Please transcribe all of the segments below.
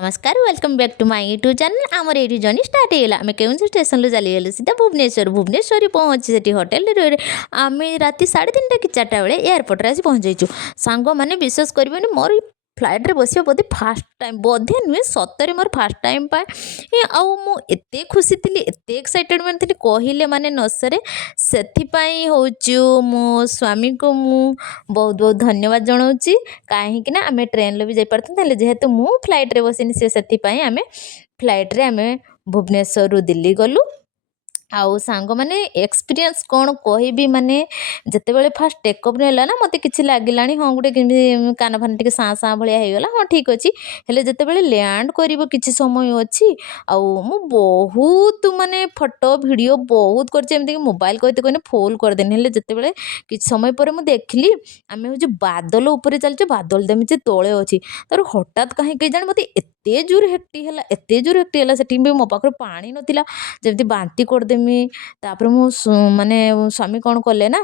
नमस्कार welcome back to my YouTube channel आमर ये जर्नी स्टार्ट होगा आम के स्टेशन चलीगलु सीधा भुवनेश्वर पहुँची से होटेल आम राति 3:30 कि 4टा बेले एयरपोर्ट आसी पहुँचीचु सांग मैंने विश्वास करेंगे मोर फ्लाइट रे बस बोधे फास्ट टाइम बोधे नुहे सतरे मोर फास्ट टाइम पाए आते खुशी थी एत एक्साइटेडमेंट थी कहले माने नसरे से मो स्वामी को मु बहुत बहुत धन्यवाद जनाऊँगी कहीं आम ट्रेन भी जापारे जेहेतु मु फ्लाइट रे बसिनी से आम फ्लाइट रे आम भुवनेश्वर दिल्ली गलु आउ सांग माने एक्सपीरियंस कौन कहबी माने जितेबाला फास्ट टेकअप नेला ना मत कि लगे हाँ गोटे कान फान टे साँ साँ भाया होगला हाँ ठीक अच्छे हेले जितेबाला लैंड कर कि समय अच्छी आउ बहुत माने फोटो वीडियो बहुत करमती मोबाइल कहते कहने फुल करदेनी हेले जितेबाला कि समय पर मुझे देखली आम हूँ बादल उपर चलचे बादल देमी तले अच्छी तर हठात कहीं कहीं जाने मत एत जोर हेक्टी है एत जोर हेक्टी है से मो पाखे पानी नाला जमी बांती करदेमी तापर मो माने स्वामी कौन कले ना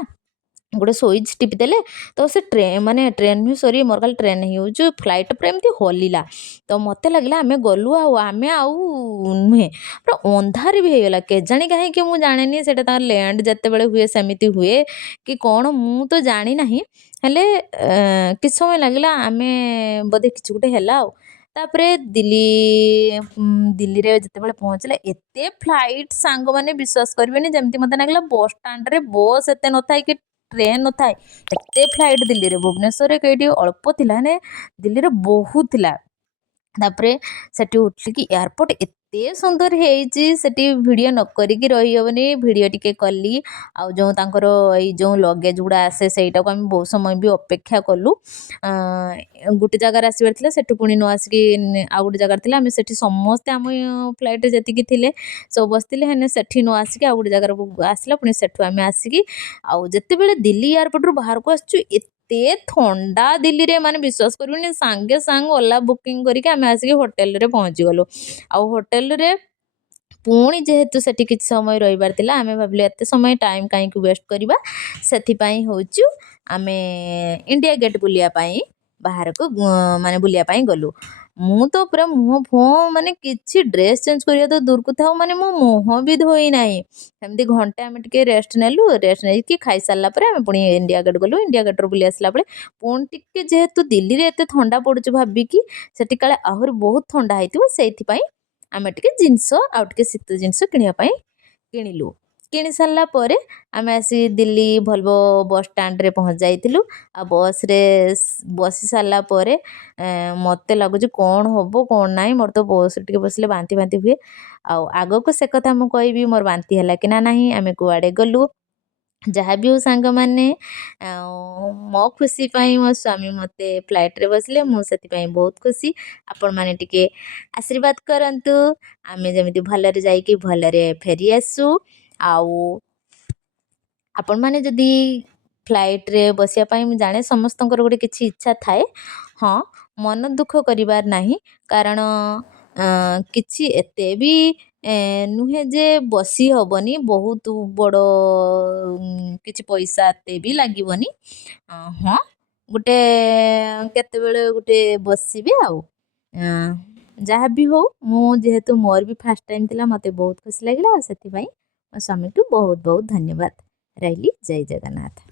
गोटे स्विच टिपिदेले तो से ट्रेन माने ट्रेन नुहे सॉरी मोर कल ट्रेन हो जो फ्लाइट पर एमती हलिला तो मत लगे आम गलु आम नुहे पूरा अंधार भी होगला केजाणी कहीं मुझे जाने से लैंड जिते बड़े हुए सेमती हुए कि कौन मु तो जानी ना हेले कि समय लगे आम बोधे कि गोटे है तापर दिल्ली रे जितेबाला पहुँचले एत फ्लाइट सांग मैंने विश्वास करेंगे जमी मत लगे बस स्टाण्ड रे बस एत न था कि ट्रेन न था एत फ्लाइट दिल्ली रे भुवनेश्वर कई अल्प थिला ने दिल्ली रे बहुत थिला तापरे सेठी उठलिकी एयरपोर्ट एत सुंदर होती वीडियो न करिकी रही हेबनी वीडियो टिके कली आउ जो तांकर ई जो लगेज गुड़ा आसे सेटा को हम बहुत समय भी अपेक्षा कलु गोटे जगार आसबार थिला सेठु पुणी न आसिकी आ गोटे जगार थिला आम सेठी समस्ते आम फ्लाइट रे जतिकी थिले सब बसथिले हेने सेठी न आसिकी आ गोटे जगार आसला पुणी सेठु आम आसिकी आउ जेतेबेले दिल्ली एयरपोर्ट रु बाहर को आसचु एते थंडा दिल्ली रे माने विश्वास करबेनी सांगे सांग ओला बुकिंग करके आम आसिकी होटेल रे पहुँची गलु आ होटेल रे पुणी जेहेतु सेठी किछ समय रहिबार थिला आमे भाबिले एते समय टाइम काहे कि वेस्ट करबा सेथि पई होउचु आमे इंडिया गेट बुलिया पई बाहर को माने बुलिया पई गलु मु तो पूरा मुह फो माने किछि ड्रेस चेंज करिया तो दूर को थाओ माने मो मुह भी धोई नाही सेमती घंटे आमे टिके रेस्ट नेलु रेस्ट नै कि खाई सारला परे आमे पुणी इंडिया गेट गलु इंडिया गेट रो बुली आसला बेले पुणी टिके जेहेतु दिल्ली रे एते ठंडा पडुछ भाबी कि सेठी काले आहुर बहुत ठंडा हेतिबो सेथि पई आमे टिके जिंस आउ टिके शीत जिंस किनिया पई किनिलु किनि सारला परे आमे आसी दिल्ली भल्वो बस स्टाण्ड रे पहुँच जाइथिलु आ बस रे बसी सारला परे मते लागुच कौन होबो कौन नाई मोर तो बस टिके बसले बांती बांती हुए आउ आगो को से कथा मु कहबी मोर बांती हला कि ना नाही आमे कुआडे गलु जहाँ भी हो सांग माने मो खुशी पाई मो स्वामी मते फ्लाइट रे बसले मु सेति पाई बहुत खुशी आपण माने टिके आशीर्वाद करंतु आमे जेमिति भलरे जाईकी भलरे फेरी आसु आउ आपण माने जदी फ्लाइट रे बसिया पाई मु जाने समस्तंकर गोटे किछि इच्छा थाए हाँ मन दुख करिवार नाही कारण किछि एते भी नुहे जे बसी हबनी बहुत बड़ किछि पैसा एते भी लागिवनी हाँ गोटे केतेबेले गोटे बसिबे आउ जहाँ भी हो मु जेहेतु मोर भी फास्ट टाइम थिला मते बहुत खुशी लागिला सेति पई स्वामी को बहुत बहुत धन्यवाद रही जय जगन्नाथ।